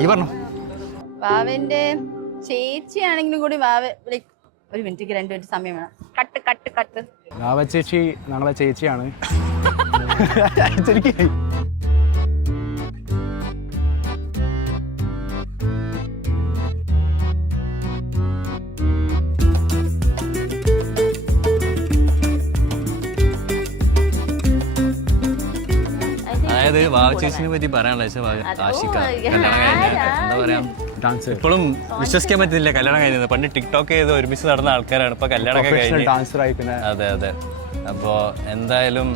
ഈ പറഞ്ഞു വാവന്റെ ചേച്ചിയാണെങ്കിലും കൂടി വാവ ലൈക്ക് ഒരു മിനിറ്റ് 2 മിനിറ്റ് സമയം വേണം. Cut cut cut. വാവ ചേച്ചി ഞങ്ങളെ ചേച്ചിയാണ്. ശരിക്കും അതായത് വാവ ചേച്ചിനെ പറ്റി പറയാനുള്ള ആശിക്ക കല്യാണം കഴിഞ്ഞ എന്താ പറയാ ഇപ്പോഴും വിശ്വസിക്കാൻ പറ്റുന്നില്ല കല്യാണം കഴിഞ്ഞത്. പണ്ട് ടിക്ടോക്ക് ചെയ്ത് ഒരുമിച്ച് നടന്ന ആൾക്കാരാണ് ഇപ്പൊ കല്യാണം കഴിഞ്ഞ്. അതെ അതെ. അപ്പോ എന്തായാലും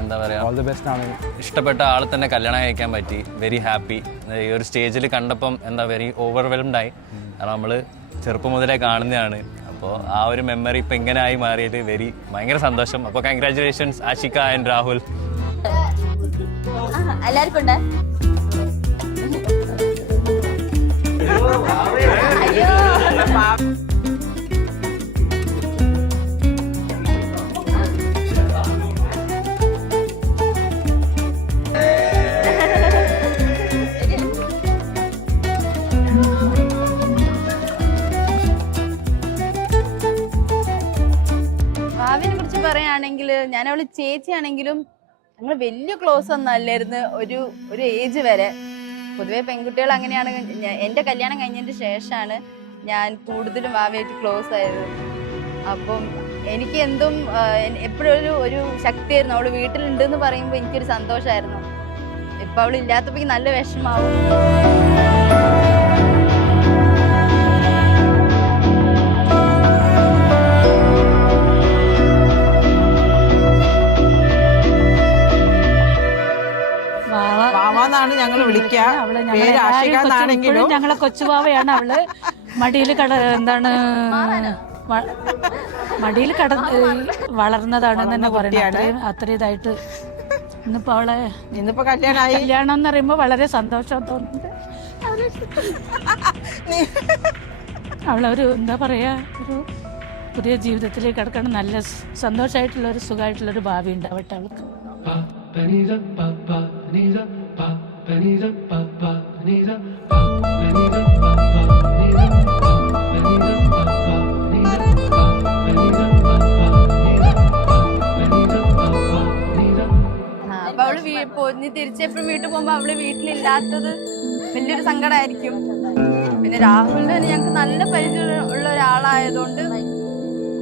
എന്താ പറയാ ഇഷ്ടപ്പെട്ട ആളെ തന്നെ കല്യാണം കഴിക്കാൻ പറ്റി. Very happy. ഈ ഒരു സ്റ്റേജിൽ കണ്ടപ്പം എന്താ വെരി ഓവർവെൽംഡ് ആയി. കാരണം നമ്മള് ചെറുപ്പം മുതലേ കാണുന്നതാണ്. അപ്പോൾ ആ ഒരു മെമ്മറി ഇപ്പൊ ഇങ്ങനെ ആയി മാറിയത് ഭയങ്കര സന്തോഷം. അപ്പോൾ കൺഗ്രാറ്റുലേഷൻസ് ആഷിക ആൻഡ് രാഹുൽ. എല്ലാവർക്കും ഉണ്ട്. ഭാവിനെ കുറിച്ച് പറയുകയാണെങ്കിൽ ഞാൻ അവള് ചേച്ചിയാണെങ്കിലും ഞങ്ങൾ വലിയ ക്ലോസ് ഒന്നും അല്ലായിരുന്നു ഒരു ഏജ് വരെ. പൊതുവെ പെൺകുട്ടികൾ അങ്ങനെയാണ്. എൻ്റെ കല്യാണം കഴിഞ്ഞതിന് ശേഷമാണ് ഞാൻ കൂടുതലും വാവയായിട്ട് ക്ലോസ് ആയത്. അപ്പം എനിക്ക് എന്തും എപ്പോഴും ഒരു ശക്തിയായിരുന്നു. അവള് വീട്ടിലുണ്ടെന്ന് പറയുമ്പോൾ എനിക്കൊരു സന്തോഷമായിരുന്നു. ഇപ്പം അവൾ ഇല്ലാത്തപ്പോൾ നല്ല വിഷമാവും. ഞങ്ങൾ വിളിക്കാണെങ്കിലും ഞങ്ങളെ കൊച്ചുവാവയാണ് അവള്. മടിയിൽ വളർന്നതാണെന്ന് തന്നെ പറയുന്നത്. അത്ര ഇതായിട്ട് ഇന്നിപ്പോ കല്യാണം എന്ന് പറയുമ്പോ വളരെ സന്തോഷം തോന്നുന്നുണ്ട്. അവളൊരു എന്താ പറയാ ഒരു പുതിയ ജീവിതത്തിലേക്ക് കിടക്കണം. നല്ല സന്തോഷമായിട്ടുള്ള ഒരു സുഖമായിട്ടുള്ളൊരു ഭാവി ഉണ്ടാവട്ടെ അവൾക്ക്. അപ്പൊ അവള് തിരിച്ചെപ്പോഴും വീട്ടിൽ പോകുമ്പോ അവള് വീട്ടിലില്ലാത്തത് വലിയൊരു സങ്കടമായിരിക്കും. പിന്നെ രാഹുലിന് തന്നെ ഞങ്ങക്ക് നല്ല പരിചയം ഉള്ള ഒരാളായതുകൊണ്ട്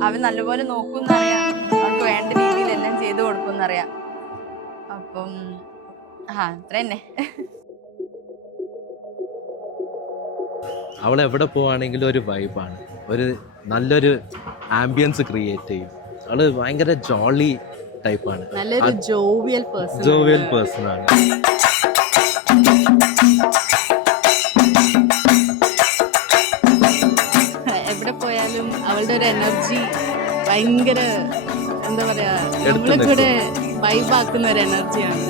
അവൻ നല്ലപോലെ നോക്കുന്നറിയാം. അവൾക്ക് വേണ്ട രീതിയിൽ എല്ലാം ചെയ്തു കൊടുക്കുന്നറിയാം. അപ്പം അത്ര തന്നെ. അവൾ എവിടെ പോവാണെങ്കിലും ഒരു വൈബാണ്. നല്ലൊരു ആംബിയൻസ് ക്രിയേറ്റ് ചെയ്യും. അവള് ഭയങ്കര ജോളി ടൈപ്പാണ്. നല്ലൊരു ജോവിയൽ പേഴ്സൺ ആണ്. എവിടെ പോയാലും അവളുടെ ഒരു എനർജി ഭയങ്കര എന്താ പറയാ നമ്മളെ കൂടെ വൈബാക്കുന്ന ഒരു എനർജിയാണ്.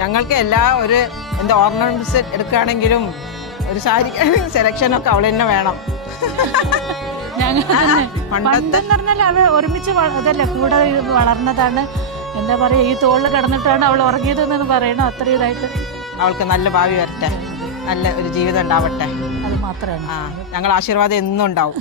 ഞങ്ങൾക്ക് എല്ലാ ഒരു എന്താ ഓർണമെന്റ്സ് എടുക്കുകയാണെങ്കിലും ഒരു സാരി സെലക്ഷനൊക്കെ അവൾ തന്നെ വേണം. പണ്ടെന്ന് പറഞ്ഞാൽ അവൾ ഒരുമിച്ച് അതല്ലേ കൂടെ വളർന്നതാണ്. എന്താ പറയാ ഈ തോളിൽ കിടന്നിട്ടാണ് അവൾ ഉറങ്ങിയതെന്ന് പറയണം. അത്ര ഇതായിട്ട് അവൾക്ക് നല്ല ഭാവി വരട്ടെ, നല്ല ഒരു ജീവിതം ഉണ്ടാവട്ടെ. അത് മാത്രമാണ്. ഞങ്ങൾ ആശീർവാദം എന്നും ഉണ്ടാവും.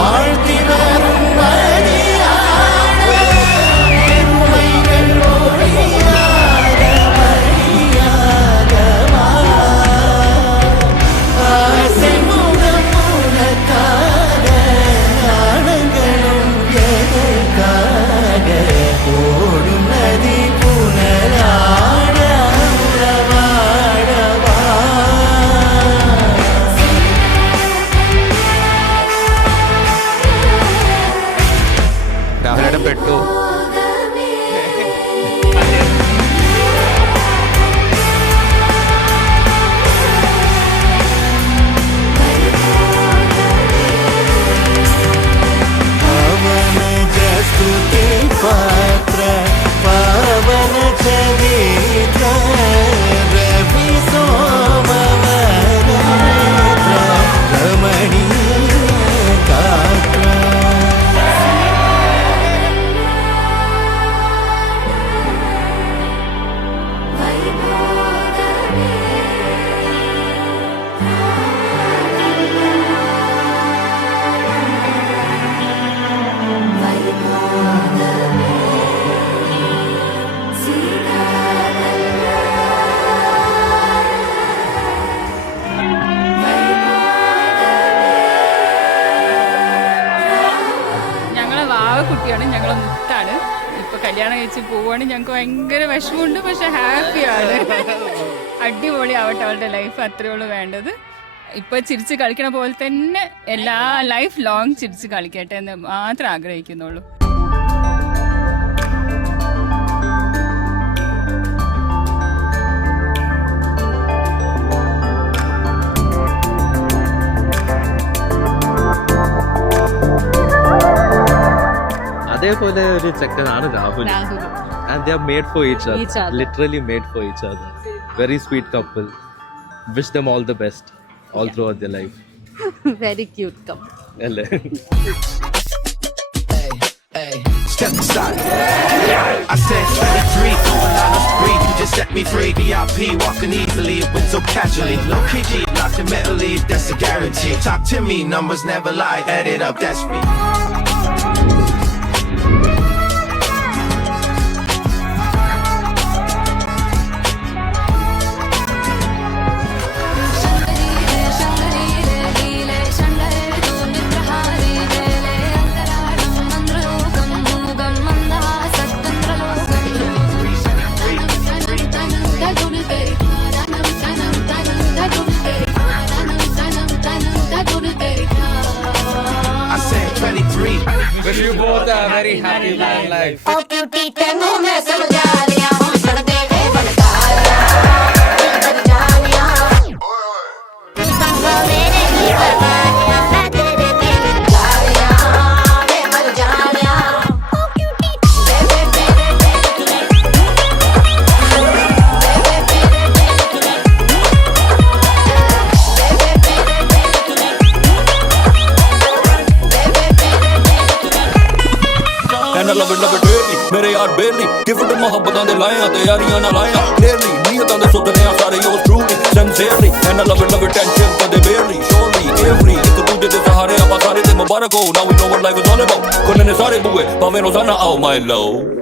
வாழ்த்தி வரும் ഹാപ്പിയാണ്. ഞങ്ങൾ മുത്താണ്. ഇപ്പൊ കല്യാണം കഴിച്ച് പോവുകയാണെങ്കിൽ ഞങ്ങൾക്ക് ഭയങ്കര വിഷമമുണ്ട്, പക്ഷെ ഹാപ്പിയാണ്. അടിപൊളി ആവട്ടെ അവളുടെ ലൈഫ്, അത്രയുള്ളൂ വേണ്ടത്. ഇപ്പൊ ചിരിച്ച് കളിക്കണ പോലെ തന്നെ എല്ലാ ലൈഫ് ലോങ് ചിരിച്ച് കളിക്കട്ടെ എന്ന് മാത്രം ആഗ്രഹിക്കുന്നുള്ളൂ. അതേപോലെ ഒരു ചെക്കനാണ് Rahul. And they are made for each other. Literally made for each other. Very sweet couple. Wish them all the best all throughout their life. Very cute couple. അല്ലേ? Step aside. I said 23, I was free. You just set me free. VIP, walking easily, it went so casually. Low PG, locked in mentally, that's a guarantee. Talk to me, numbers never lie. Add it up, that's me. Wish you both a very happy long life. Oh cutie तेनू मैं समझा लिया हूँ सड़ दे वे बनकारिया बन जानिया संगो मेरे ही बर्बादिया मैं तेरे पे बनकारिया मैं मर जानिया Oh cutie bebe bebe bebe And I love it daily. ਮੇਰੇ ਯਾਰ ਬੇਲੀ ਗਿਫਟ ਮੁਹੱਬਤਾਂ ਦੇ ਲਾਇਆ ਤਿਆਰੀਆਂ ਨਾਲ ਆਇਆ ਕਲੀਅਰਲੀ ਨੀਅਤਾਂ ਦੇ ਸੁਧਰੇ ਆ ਸਾਰੇ your truly sincerely and I love it tension ਕਦੇ ਬੇਰਲੀ ਸ਼ੋਰਲੀ ਐਵਰੀ ਇੱਕ ਦੂਜੇ ਦੇ ਸਹਾਰੇ ਆਪਾਂ ਸਾਰੇ ਤੇ ਮੁਬਾਰਕ ਹੋ ਨਾਓ ਵੀ ਨੋ ਵਾਟ ਲਾਈਫ ਇਜ਼ ਆਲ ਅਬਾਊਟ ਕੋਨੇ ਨੇ ਸਾਰੇ ਬੂਏ ਭਾਵੇਂ ਰੋਜ਼ਾਨਾ ਆਓ ਮਾਈ ਲਵ